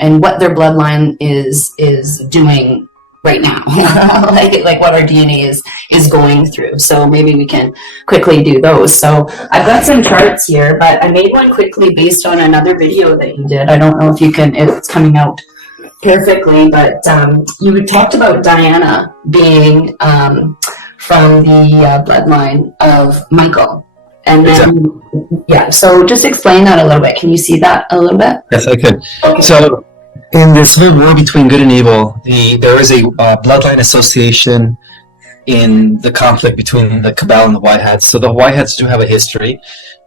and what their bloodline is doing right now, like what our DNA is going through. So maybe we can quickly do those. So I've got some charts here, but I made one quickly based on another video that you did. I don't know if it's coming out perfectly, but you had talked about Diana being from the bloodline of Michael. And then, yeah, so just explain that a little bit. Can you see that a little bit? Yes, I could. Okay. So in this whole war between good and evil, there is a bloodline association in the conflict between the Cabal and the White Hats. So the White Hats do have a history.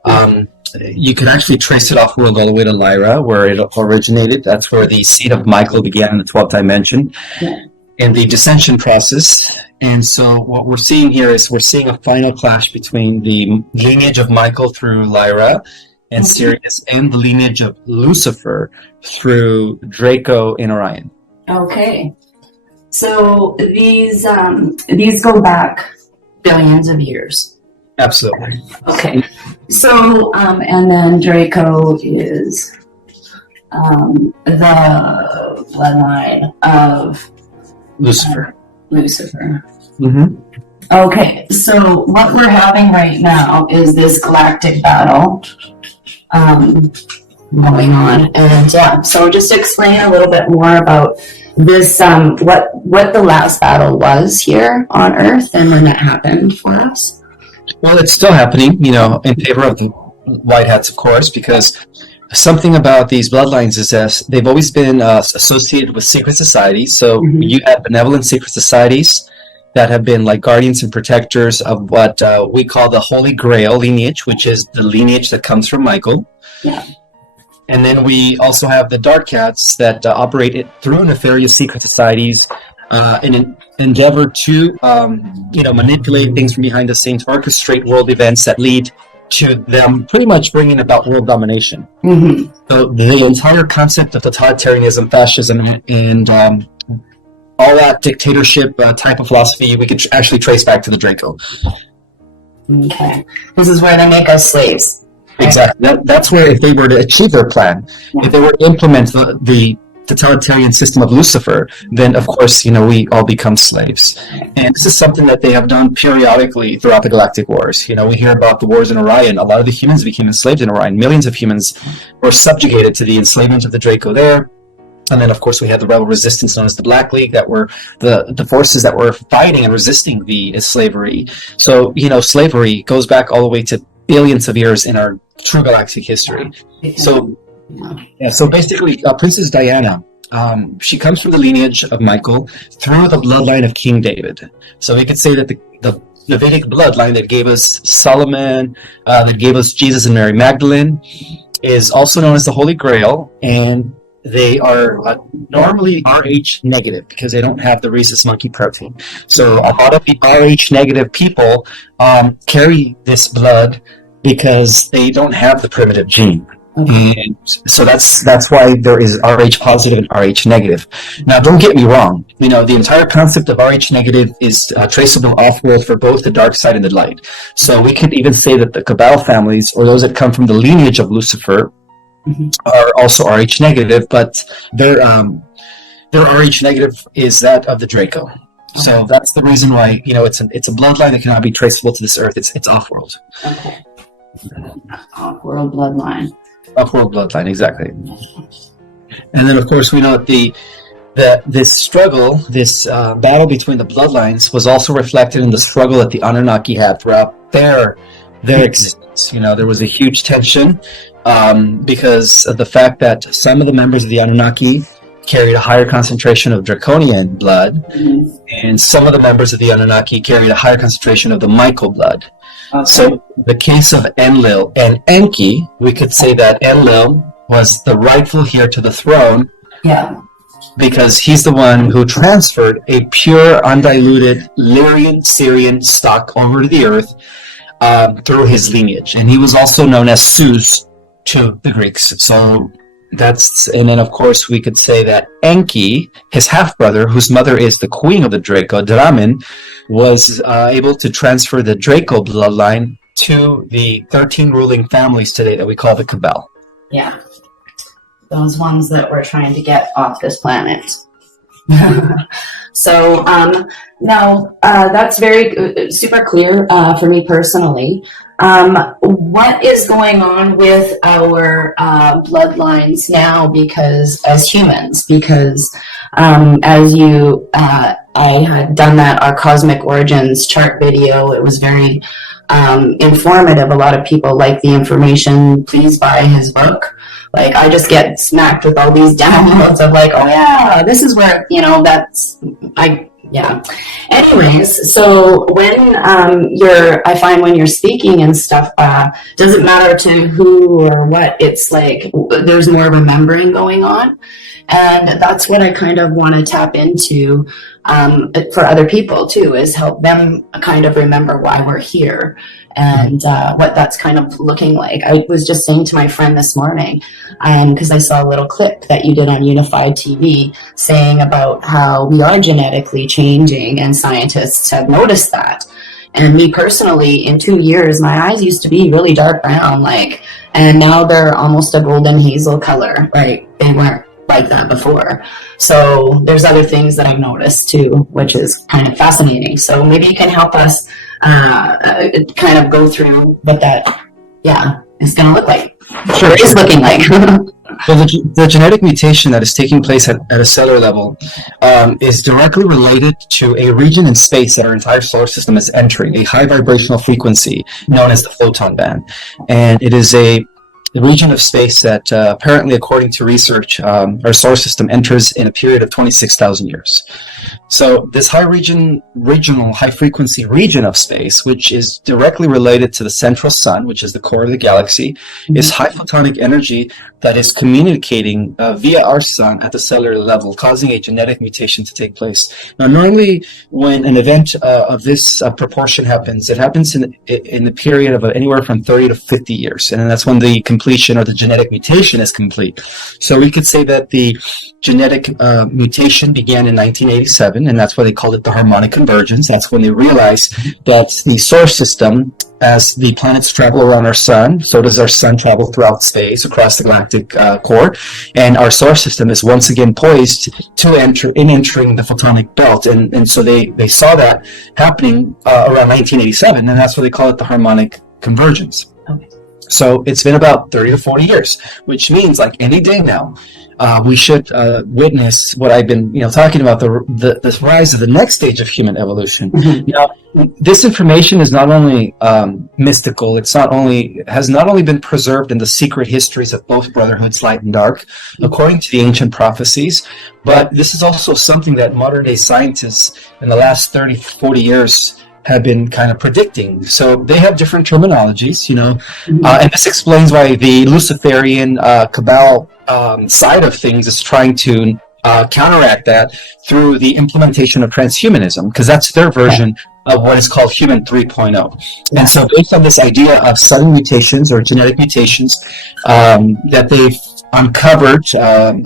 You can actually trace it off-world all the way to Lyra, where it originated. That's where the seed of Michael began in the 12th dimension. Yeah. And the dissension process. And so what we're seeing here is we're seeing a final clash between the lineage of Michael through Lyra and Sirius, and the lineage of Lucifer through Draco and Orion. Okay. So these go back billions of years. Absolutely. Okay. So and then Draco is the bloodline of Lucifer. Mm-hmm. Okay, so what we're having right now is this galactic battle going on, and yeah. So just explain a little bit more about this. What the last battle was here on Earth, and when that happened for us. Well, it's still happening, in favor of the White Hats, of course, because something about these bloodlines is that they've always been associated with secret societies. So you have benevolent secret societies that have been like guardians and protectors of what we call the Holy Grail lineage, which is the lineage that comes from Michael. Yeah. And then we also have the Dark Cats that operate through nefarious secret societies in an endeavor to, manipulate things from behind the scenes, orchestrate world events that lead to them pretty much bringing about world domination. Mm-hmm. So the entire concept of totalitarianism, fascism, and all that dictatorship type of philosophy, we could actually trace back to the Draco. Okay. This is where they make us slaves. Exactly. That's where, if they were to achieve their plan, if they were to implement the totalitarian system of Lucifer, then of course, we all become slaves. And this is something that they have done periodically throughout the galactic wars. We hear about the wars in Orion. A lot of the humans became enslaved in Orion. Millions of humans were subjugated to the enslavement of the Draco there. And then, of course, we had the rebel resistance known as the Black League that were the forces that were fighting and resisting the slavery. So, slavery goes back all the way to billions of years in our true galactic history. So basically, Princess Diana, she comes from the lineage of Michael through the bloodline of King David. So we could say that the Davidic bloodline that gave us Solomon, that gave us Jesus and Mary Magdalene, is also known as the Holy Grail, and they are normally Rh negative because they don't have the rhesus monkey protein. So a lot of the Rh negative people carry this blood because they don't have the primitive gene. And so that's why there is Rh positive and Rh negative. Now, don't get me wrong. The entire concept of Rh negative is traceable off-world for both the dark side and the light. So we could even say that the Cabal families, or those that come from the lineage of Lucifer, are also Rh negative, but their Rh negative is that of the Draco. So that's the reason why it's a bloodline that cannot be traceable to this Earth. It's off-world. Okay. Off-world bloodline. Off-world bloodline, exactly. And then, of course, we know that this struggle, this battle between the bloodlines, was also reflected in the struggle that the Anunnaki had throughout their existence. There was a huge tension because of the fact that some of the members of the Anunnaki carried a higher concentration of draconian blood, and some of the members of the Anunnaki carried a higher concentration of the Michael blood. Okay. So the case of Enlil and Enki, we could say that Enlil was the rightful heir to the throne, because he's the one who transferred a pure, undiluted Lyrian, Syrian stock over to the Earth through his lineage, and he was also known as Zeus to the Greeks. So and then of course we could say that Enki, his half-brother, whose mother is the queen of the Draco, Dramin, was able to transfer the Draco bloodline to the 13 ruling families today that we call the Cabal. Yeah. those ones that we're trying to get off this planet. So now that's very super clear for me personally. What is going on with our bloodlines now? Because as humans, as you, I had done our cosmic origins chart video. It was very informative. A lot of people like the information. Please buy his book. Like, I just get smacked with all these downloads of like, oh yeah, this is where, yeah. Anyways, so when I find when you're speaking and stuff, doesn't matter to who or what, it's like there's more remembering going on. And that's what I kind of want to tap into for other people too, is help them kind of remember why we're here and what that's kind of looking like. I was just saying to my friend this morning, because I saw a little clip that you did on Unified TV saying about how we are genetically changing, and scientists have noticed that. And me personally, in 2 years, my eyes used to be really dark brown, and now they're almost a golden hazel color. Like, they weren't like that before. So there's other things that I've noticed too, which is kind of fascinating. So maybe you can help us kind of go through what that, is going to look like. Sure. It is looking like. So the genetic mutation that is taking place at a cellular level is directly related to a region in space that our entire solar system is entering, a high vibrational frequency known as the photon band. And it is a region of space that apparently, according to research, our solar system enters in a period of 26,000 years. So this regional high-frequency region of space, which is directly related to the central sun, which is the core of the galaxy, is high photonic energy that is communicating via our sun at the cellular level, causing a genetic mutation to take place. Now, normally, when an event of this proportion happens, it happens in the period of anywhere from 30 to 50 years, and that's when the completion or the genetic mutation is complete. So we could say that the genetic mutation began in 1987, and that's why they called it the harmonic convergence. That's when they realized that the solar system, as the planets travel around our sun, so does our sun travel throughout space across the galactic core, and our solar system is once again poised to entering the photonic belt, and so they saw that happening around 1987, and that's why they call it the harmonic convergence. Okay. So it's been about 30 to 40 years, which means like any day now, we should witness what I've been, talking about, the rise of the next stage of human evolution. Mm-hmm. Now, this information is not only mystical; has not only been preserved in the secret histories of both brotherhoods, light and dark, according to the ancient prophecies, but this is also something that modern day scientists in the last 30, 40 years have been kind of predicting. So they have different terminologies, and this explains why the Luciferian Cabal side of things is trying to counteract that through the implementation of transhumanism, because that's their version of what is called Human 3.0. And so based on this idea of sudden mutations or genetic mutations that they've uncovered,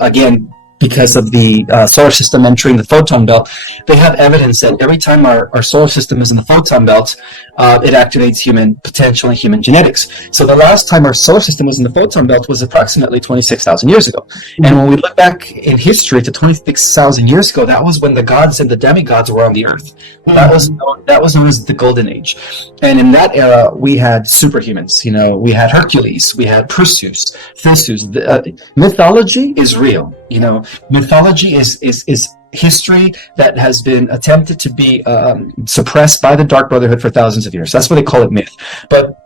again, because of the solar system entering the photon belt, they have evidence that every time our solar system is in the photon belt, it activates potentially human genetics. So the last time our solar system was in the photon belt was approximately 26,000 years ago. And when we look back in history to 26,000 years ago, that was when the gods and the demigods were on the earth. That was known as the Golden Age. And in that era, we had superhumans. We had Hercules, we had Perseus, Theseus. Mythology is real. Mythology is history that has been attempted to be suppressed by the Dark Brotherhood for thousands of years. That's why they call it myth. But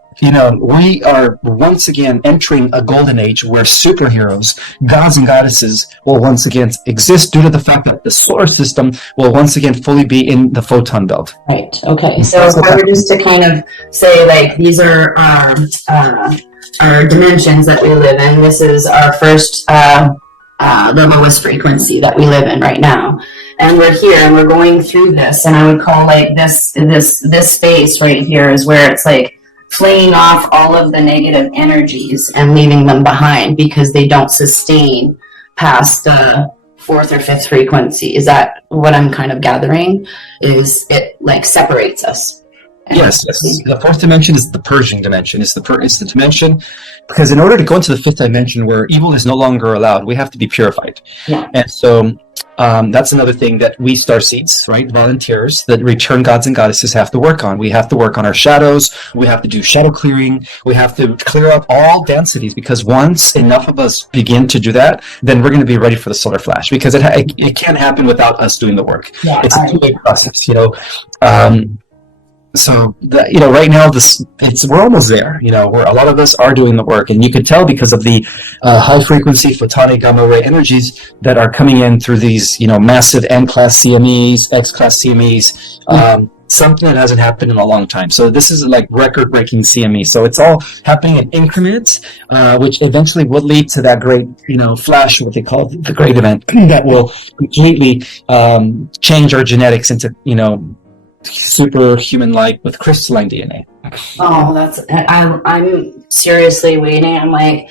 we are once again entering a golden age where superheroes, gods and goddesses will once again exist due to the fact that the solar system will once again fully be in the photon belt. Right. Okay. So if I were just to kind of say, like, these are our dimensions that we live in. This is our first the lowest frequency that we live in right now, and we're here and we're going through this, and I would call like this space right here is where it's like flaying off all of the negative energies and leaving them behind because they don't sustain past the fourth or fifth frequency. Is that what I'm kind of gathering? Is it like separates us Yes, yes. The fourth dimension is the purging dimension. It's the dimension because in order to go into the fifth dimension where evil is no longer allowed, we have to be purified. Yeah. And so that's another thing that we starseeds, right, volunteers that return gods and goddesses have to work on. We have to work on our shadows. We have to do shadow clearing. We have to clear up all densities because once enough of us begin to do that, then we're going to be ready for the solar flash because it can't happen without us doing the work. Yeah, it's a two-way process, So right now we're almost there. Where a lot of us are doing the work, and you could tell because of the high frequency photonic gamma ray energies that are coming in through these massive N-class CMEs, X-class CMEs. Something that hasn't happened in a long time. So this is like record-breaking CME. So it's all happening in increments, which eventually will lead to that great flash, what they call the great event, that will completely change our genetics into superhuman-like with crystalline DNA. Oh, I'm seriously waiting. I'm like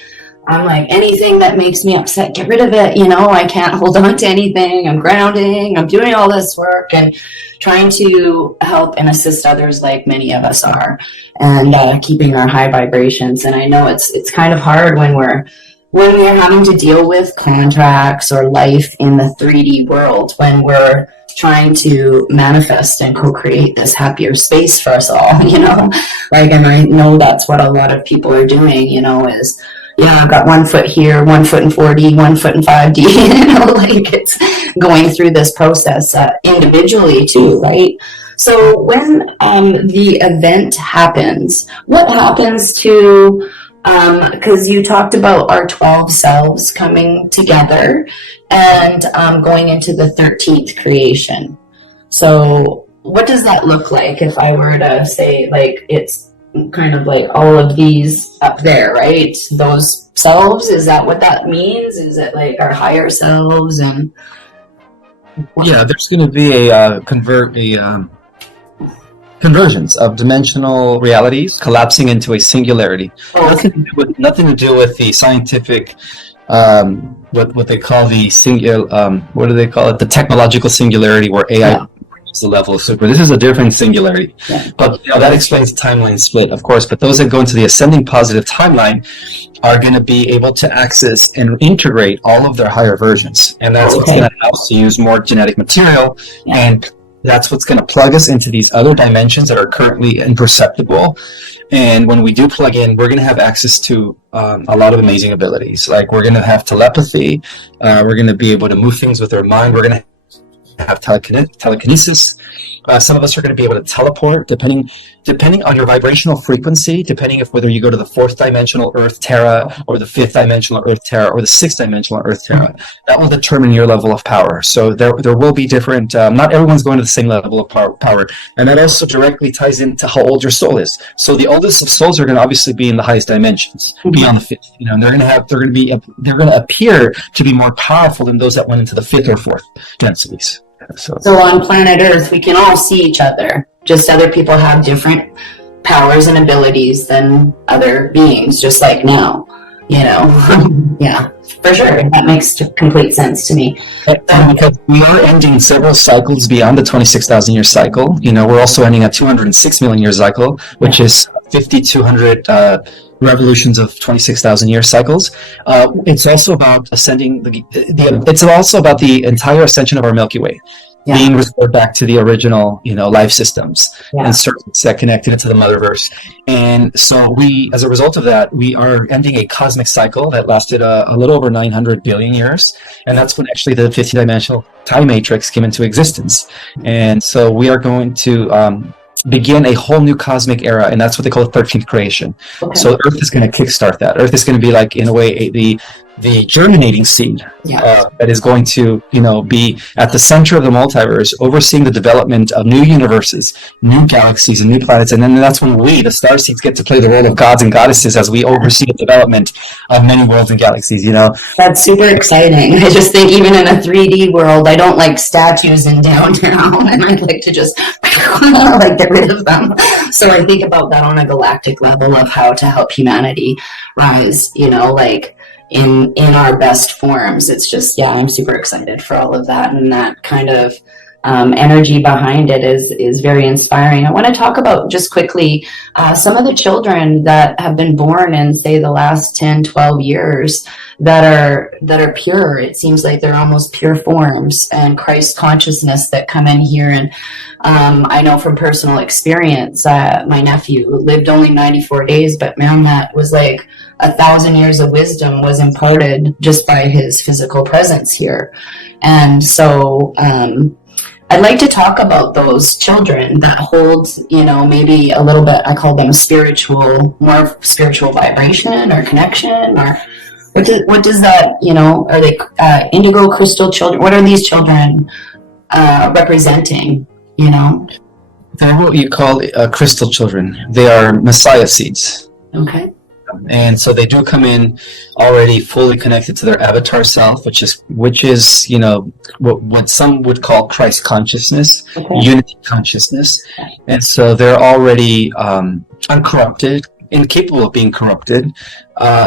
anything that makes me upset, get rid of it. I can't hold on to anything. I'm grounding. I'm doing all this work and trying to help and assist others, like many of us are, and keeping our high vibrations. And I know it's kind of hard when we're having to deal with contracts or life in the 3D world, when we're trying to manifest and co-create this happier space for us all, and I know that's what a lot of people are doing, is, I've got 1 foot here, 1 foot in 4D, 1 foot in 5D, it's going through this process individually too, right? So when the event happens, what happens to, because you talked about our 12 selves coming together and going into the 13th creation. So what does that look like if I were to say, it's kind of like all of these up there, right? Those selves, is that what that means? Is it like our higher selves? And yeah, there's going to be a convergence of dimensional realities collapsing into a singularity. Nothing to do with the scientific, what they call the what do they call it? The technological singularity where AI is the level of super. This is a different singularity. Yeah. But that explains the timeline split, of course. But those that go into the ascending positive timeline are going to be able to access and integrate all of their higher versions. And that's what's going to help us to use more genetic material, and that's what's going to plug us into these other dimensions that are currently imperceptible. And when we do plug in, we're going to have access to a lot of amazing abilities. Like we're going to have telepathy. We're going to be able to move things with our mind. We're going to have telekinesis. Some of us are going to be able to teleport, depending on your vibrational frequency, depending whether you go to the 4th dimensional Earth Terra or the 5th dimensional Earth Terra or the 6th dimensional Earth Terra. That will determine your level of power. So there will be different. Not everyone's going to the same level of power, and that also directly ties into how old your soul is. So the oldest of souls are going to obviously be in the highest dimensions, beyond the 5th. And they're going to appear to be more powerful than those that went into the 5th or 4th densities. So on planet Earth, we can all see each other. Just other people have different powers and abilities than other beings, just like now, Yeah, for sure. That makes complete sense to me. Because we are ending several cycles beyond the 26,000 year cycle. We're also ending a 206 million year cycle, which is 5,200 revolutions of 26,000 year cycles. It's also about ascending it's also about the entire ascension of our Milky Way, being restored back to the original, life systems and circuits that connected into the motherverse. And so as a result of that, we are ending a cosmic cycle that lasted a little over 900 billion years. And that's when actually the 50-dimensional time matrix came into existence. And so we are going to begin a whole new cosmic era, and that's what they call the 13th creation. So Earth is going to kickstart that. Earth is going to be like, in a way, the germinating seed that is going to be at the center of the multiverse, overseeing the development of new universes, new galaxies, and new planets. And then that's when we, the star seeds, get to play the role of gods and goddesses as we oversee the development of many worlds and galaxies. That's super exciting. I just think even in a 3D world, I don't like statues in downtown, and I'd like to just get rid of them. So I think about that on a galactic level of how to help humanity rise, in our best forms. It's just, I'm super excited for all of that, and that kind of energy behind it is very inspiring. I want to talk about just quickly some of the children that have been born in, say, the last 10, 12 years that are pure. It seems like they're almost pure forms and Christ consciousness that come in here. And I know from personal experience, my nephew lived only 94 days, but man, that was like 1,000 years of wisdom was imparted just by his physical presence here. And so I'd like to talk about those children that hold, maybe a little bit, I call them more spiritual vibration or connection, or what does that, are they indigo crystal children? What are these children representing, They're what you call crystal children. They are Messiah seeds. Okay. And so they do come in already fully connected to their avatar self, which is what some would call Christ consciousness, unity consciousness. And so they're already uncorrupted, incapable of being corrupted,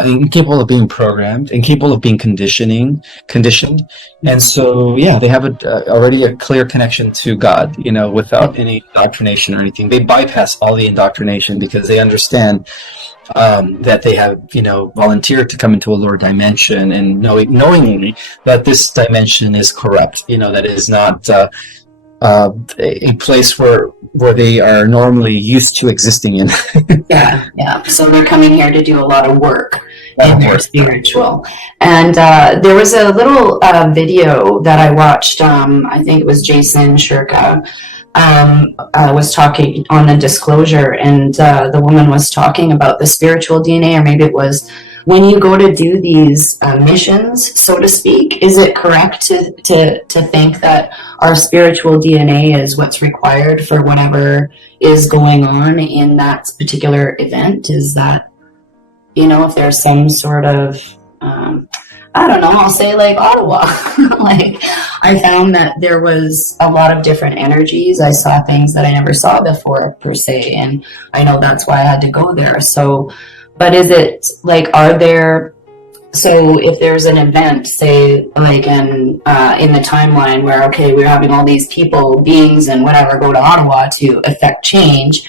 incapable of being programmed, incapable of being conditioned. And so, they have already a clear connection to God, without any indoctrination or anything. They bypass all the indoctrination because they understand that they have, volunteered to come into a lower dimension, and knowingly that this dimension is corrupt, that it is not a place where they are normally used to existing in. Yeah. So they're coming here to do a lot of work in their spiritual. And there was a little video that I watched. I think it was Jason Shirka was talking on the disclosure, and the woman was talking about the spiritual DNA, or maybe it was when you go to do these missions, so to speak. Is it correct to think that our spiritual DNA is what's required for whatever is going on in that particular event? Is that, if there's some sort of I don't know, I'll say like Ottawa. Like, I found that there was a lot of different energies. I saw things that I never saw before, per se, and I know that's why I had to go there. So, but is it like, so if there's an event, say, like in the timeline where, okay, we're having all these people, beings, and whatever go to Ottawa to affect change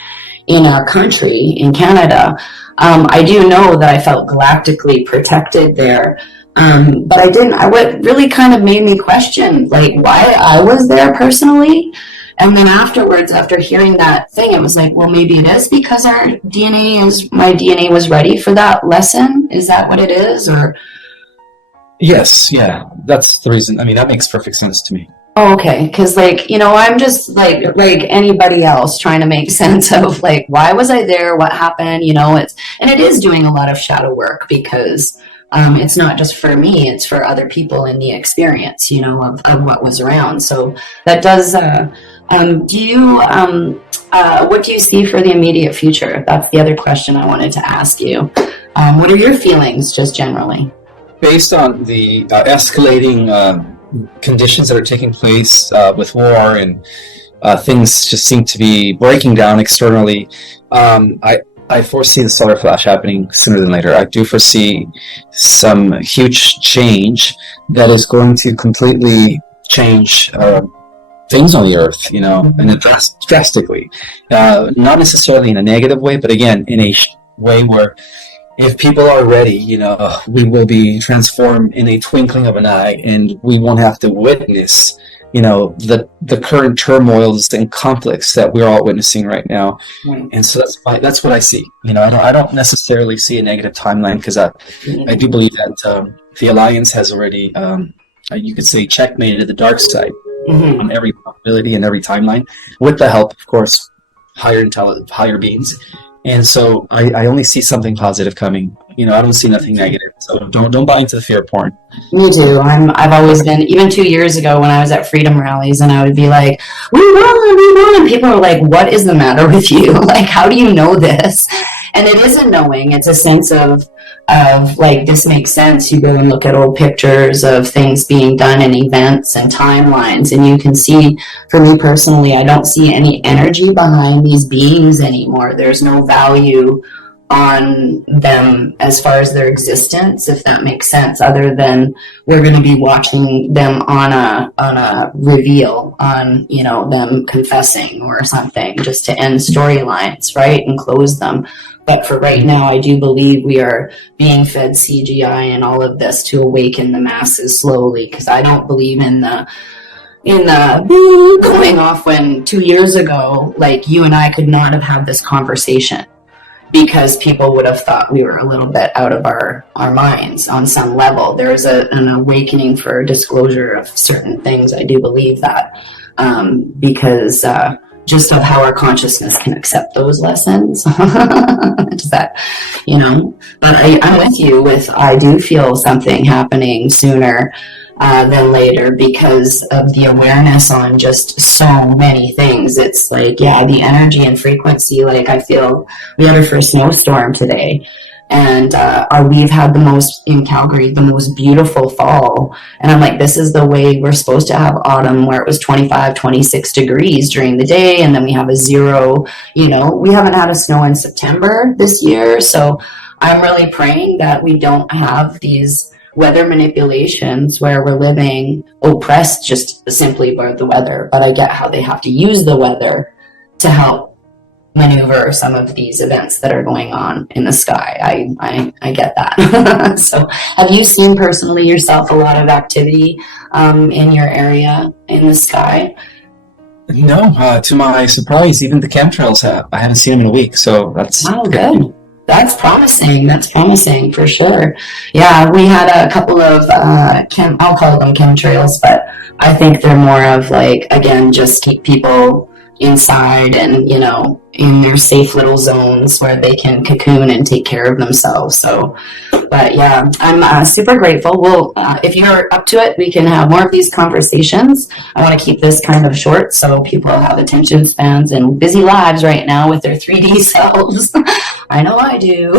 in our country, in Canada, I do know that I felt galactically protected there. But what really kind of made me question, like, why I was there personally. And then afterwards, after hearing that thing, it was like, well, maybe it is because my DNA was ready for that lesson. Is that what it is? Or? Yes. Yeah. That's the reason. I mean, that makes perfect sense to me. Oh, okay. Cause I'm just like anybody else trying to make sense of like, why was I there? What happened? And it is doing a lot of shadow work because it's not just for me, it's for other people in the experience, of what was around. So that does, what do you see for the immediate future? That's the other question I wanted to ask you. What are your feelings just generally? Based on the escalating conditions that are taking place with war, and things just seem to be breaking down externally, I foresee the solar flash happening sooner than later. I do foresee some huge change that is going to completely change things on the earth, and drastically. Not necessarily in a negative way, but again, in a way where if people are ready, we will be transformed in a twinkling of an eye, and we won't have to witness the current turmoils and conflicts that we're all witnessing right now. And so that's what I see. I don't necessarily see a negative timeline, because I do believe that the Alliance has already, you could say, checkmated the dark side on every probability and every timeline, with the help, of course, higher beings. And so I only see something positive coming. I don't see nothing negative. So don't buy into the fear porn. Me too. I've always been, even 2 years ago when I was at freedom rallies, and I would be like, we won. People are like, what is the matter with you? Like, how do you know this? And it isn't knowing. It's a sense of like, this makes sense. You go and look at old pictures of things being done and events and timelines, and you can see, for me personally, I don't see any energy behind these beings anymore. There's no value on them as far as their existence, if that makes sense, other than we're going to be watching them on a reveal, on, you know, them confessing or something, just to end storylines, right, and close them. But for right now, I do believe we are being fed CGI and all of this to awaken the masses slowly, because I don't believe in the going off when 2 years ago, like, you and I could not have had this conversation because people would have thought we were a little bit out of our minds on some level. There's an awakening for disclosure of certain things. I do believe that, because just of how our consciousness can accept those lessons. Does that, you know? But I'm with you. I do feel something happening sooner than later because of the awareness on just so many things. It's like, yeah, the energy and frequency. Like, I feel we had our first snowstorm today, and we've had in Calgary, the most beautiful fall. And I'm like, this is the way we're supposed to have autumn, where it was 25, 26 degrees during the day, and then we have a zero. You know, we haven't had a snow in September this year, so I'm really praying that we don't have these weather manipulations where we're living oppressed just simply by the weather. But I get how they have to use the weather to help maneuver some of these events that are going on in the sky. I get that. So have you seen personally yourself a lot of activity in your area in the sky? No, to my surprise, even the chemtrails I haven't seen them in a week, so that's good. That's promising. That's promising for sure. Yeah, we had a couple of I'll call them chemtrails, but I think they're more of like, again, just keep people inside and, you know, in their safe little zones where they can cocoon and take care of themselves. So, but yeah, I'm super grateful. Well, if you're up to it, we can have more of these conversations. I want to keep this kind of short so people have attention spans and busy lives right now with their 3D selves. I know I do.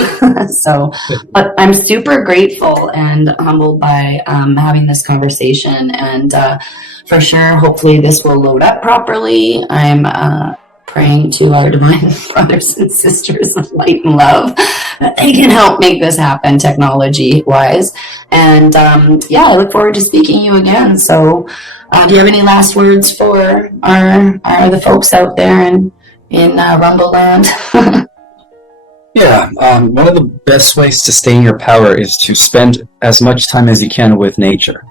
So, but I'm super grateful and humbled by having this conversation, and for sure, hopefully this will load up properly. I'm praying to our divine brothers and sisters of light and love that they can help make this happen technology wise. And yeah, I look forward to speaking to you again. So do you have any last words for the folks out there in Rumble Land? Yeah, one of the best ways to stay in your power is to spend as much time as you can with nature.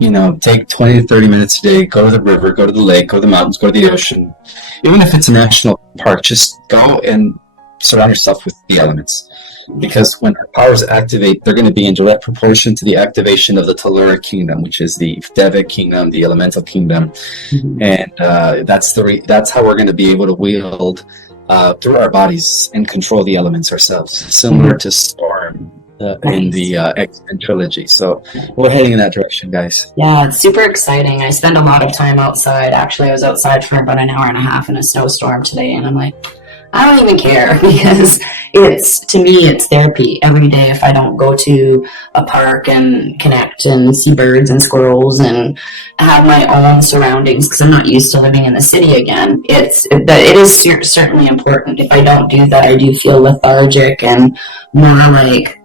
You know, take 20 to 30 minutes a day, go to the river, go to the lake, go to the mountains, go to the ocean. Even if it's a national park, just go and surround yourself with the elements. Because when our powers activate, they're going to be in direct proportion to the activation of the Telluric Kingdom, which is the Devic Kingdom, the Elemental Kingdom. Mm-hmm. And that's how we're going to be able to wield through our bodies and control the elements ourselves, similar to Storm in the X-Men trilogy. So we're heading in that direction, guys. Yeah, it's super exciting. I spend a lot of time outside. Actually, I was outside for about an hour and a half in a snowstorm today, and I'm like, I don't even care, because to me, it's therapy every day. If I don't go to a park and connect and see birds and squirrels and have my own surroundings, because I'm not used to living in the city again, it is certainly important. If I don't do that, I do feel lethargic and more like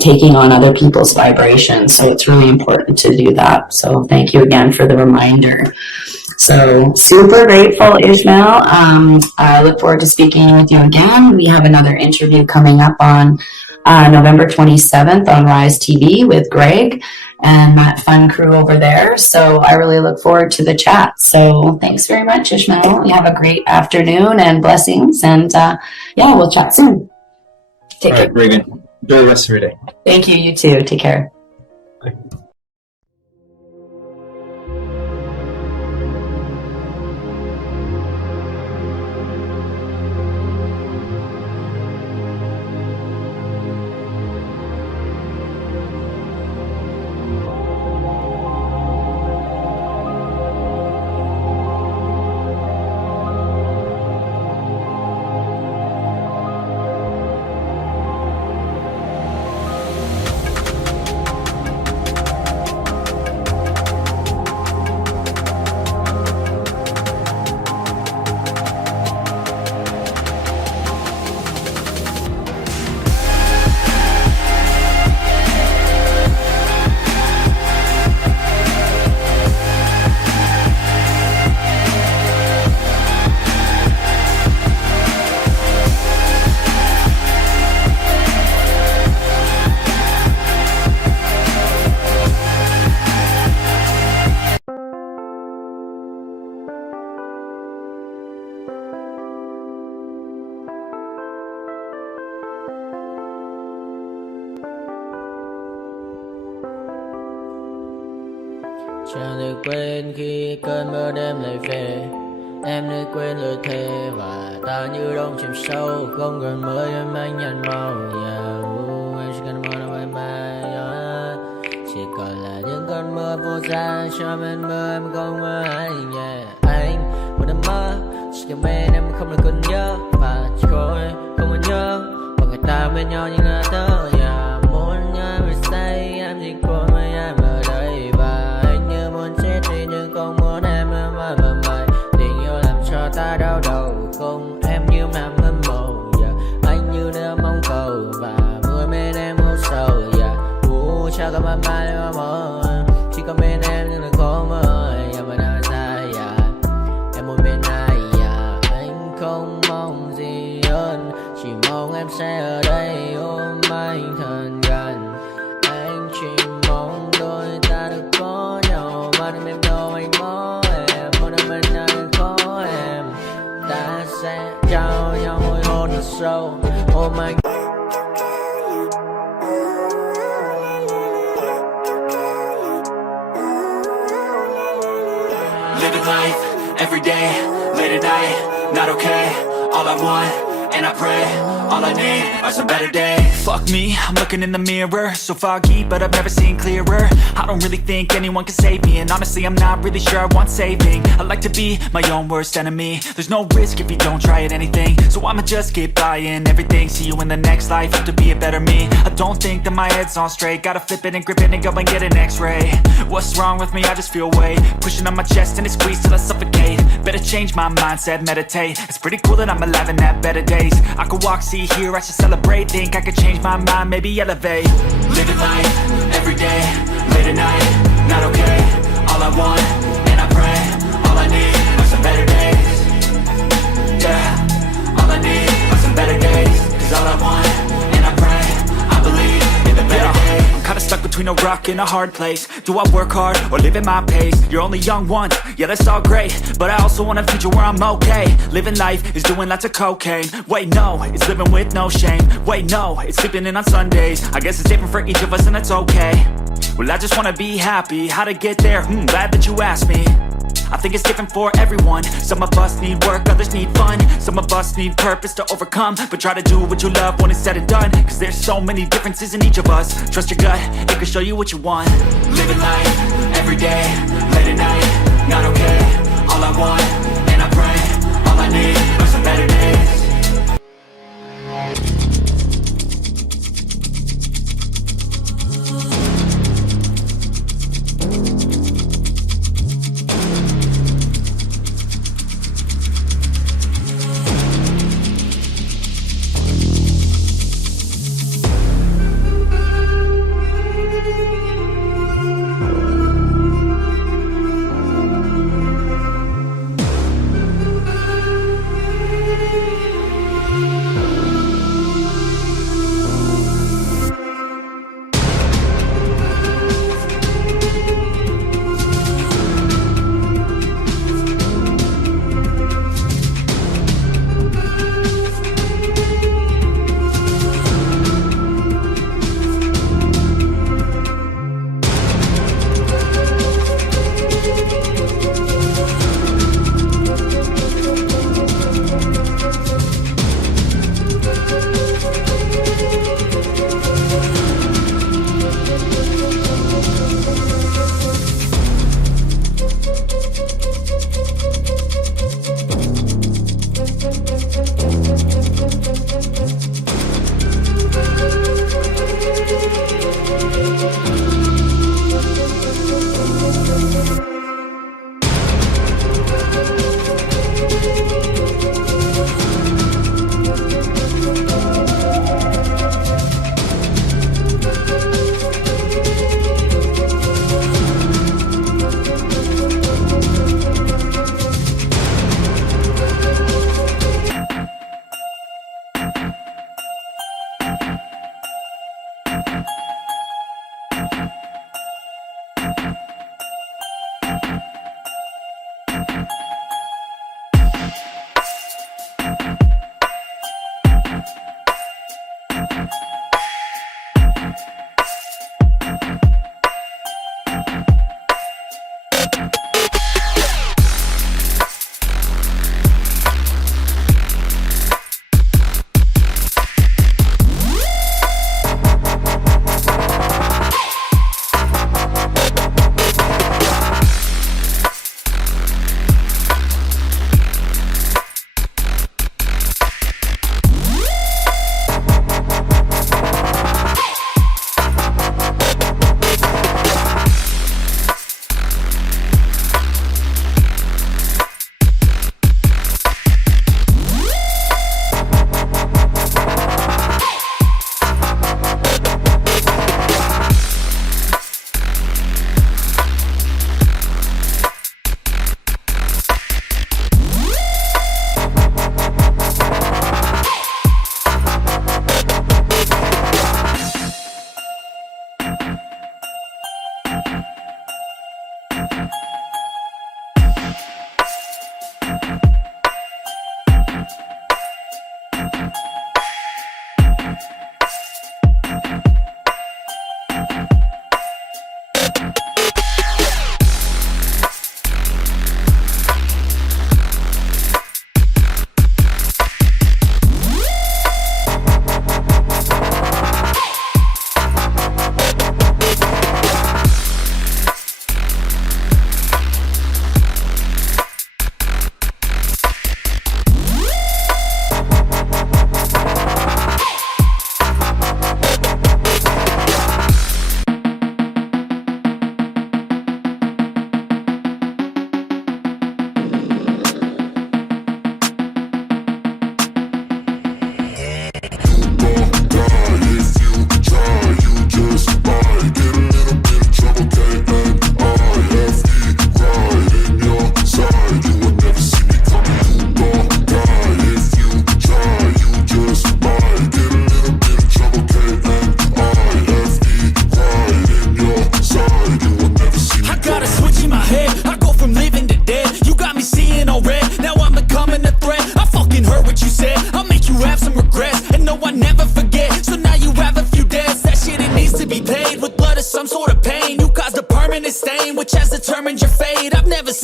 taking on other people's vibrations. So it's really important to do that. So thank you again for the reminder. So super grateful, Ismael. I look forward to speaking with you again. We have another interview coming up on November 27th on Rise TV with Greg and that fun crew over there. So I really look forward to the chat. So thanks very much, Ismael. You have a great afternoon and blessings. And yeah, we'll chat soon. Take care. Reagan. Enjoy the rest of your day. Thank you. You too. Take care. Bye. Chẳng thể quên khi cơn mưa đêm lại về. Em đã quên lời thề và ta như đông chìm sâu. Không cần mới em anh nhạt màu. Em chỉ cần mơ bye bye. Chỉ còn là những cơn mưa vô giá. Cho bên mơ em không mơ anh. Anh một đêm mơ. Chỉ cần bên em không được cần nhớ. Và chỉ có em không muốn nhớ. Và người ta bên nhau như là tớ. Muốn nhớ về say em chỉ có mấy em ở đây. Và anh như muốn chết đi nhưng không muốn em mãi. Tình yêu làm cho ta đau đầu. Không em như mà mơ mộng. Anh như nơi mong cầu. Và mưa bên em hôn sầu. Chào cả mai mai mà mơ. Chỉ có bên em nhưng là có mơ. Mà đang dài em muốn bên ai. Anh không mong gì hơn. Chỉ mong em sẽ ở đây ôm anh thật gần. Anh chỉ mong đôi ta được có nhau. Mà đừng em đâu anh có em. Một đêm bên anh có em. Ta sẽ trao nhau môi hôn thật sâu. Ôm anh. Living life, every day, late at night, not okay. All I want, and I pray, all I need are some better days. Fuck me, I'm looking in the mirror. So foggy, but I've never seen clearer. I don't really think anyone can save me. And honestly, I'm not really sure I want saving. I like to be my own worst enemy. There's no risk if you don't try at anything. So I'ma just keep buying everything. See you in the next life, have to be a better me. I don't think that my head's on straight. Gotta flip it and grip it and go and get an x-ray. What's wrong with me? I just feel weight pushing on my chest and it squeezes till I suffocate. Better change my mindset, meditate. It's pretty cool that I'm alive and have better days. I could walk, see, hear, I should celebrate. Think I could change my mind, maybe elevate. Living life, every day, late at night, not okay. All I want, and I pray, all I need are some better days. Yeah, all I need are some better days. Cause all I want, and I pray, I believe in the better days. I'm kinda stuck between a rock and a hard place. Do I work hard or live at my pace? You're only young once, yeah that's all great. But I also want a future where I'm okay. Living life is doing lots of cocaine. Wait no, it's living with no shame. Wait no, it's sleeping in on Sundays. I guess it's different for each of us and that's okay. Well I just wanna be happy. How to get there? Glad that you asked me. I think it's different for everyone. Some of us need work, others need fun. Some of us need purpose to overcome. But try to do what you love when it's said and done. Cause there's so many differences in each of us. Trust your gut, it can show you what you want. Living life, every day, late at night, not okay. All I want, and I pray, all I need are some better days.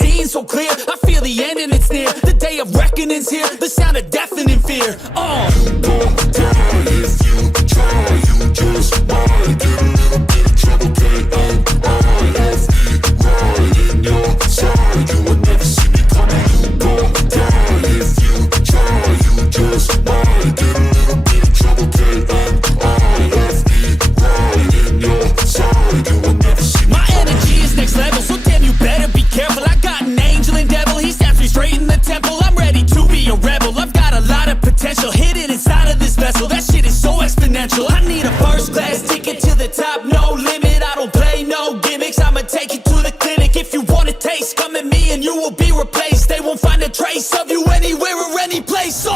seeing so clear. I feel the end and it's near. The day of reckoning's here. The sound of deafening fear. You won't die if you try. You just might get a little bit of trouble. K-O-I-F-E, right in your side. You will never see me coming. You won't die if you try. You just might get a little bit of trouble. K-O-I-F-E, right in your side. You will never see me. My energy is next level, so damn you better be careful. I got an angel and devil, he snaps me straight in the temple. I'm ready to be a rebel, I've got a lot of potential hidden inside of this vessel. That shit is so exponential. I need a first class ticket to the top, no limit. I don't play no gimmicks, I'ma take you to the clinic. If you want a taste, come at me and you will be replaced. They won't find a trace of you anywhere or any place.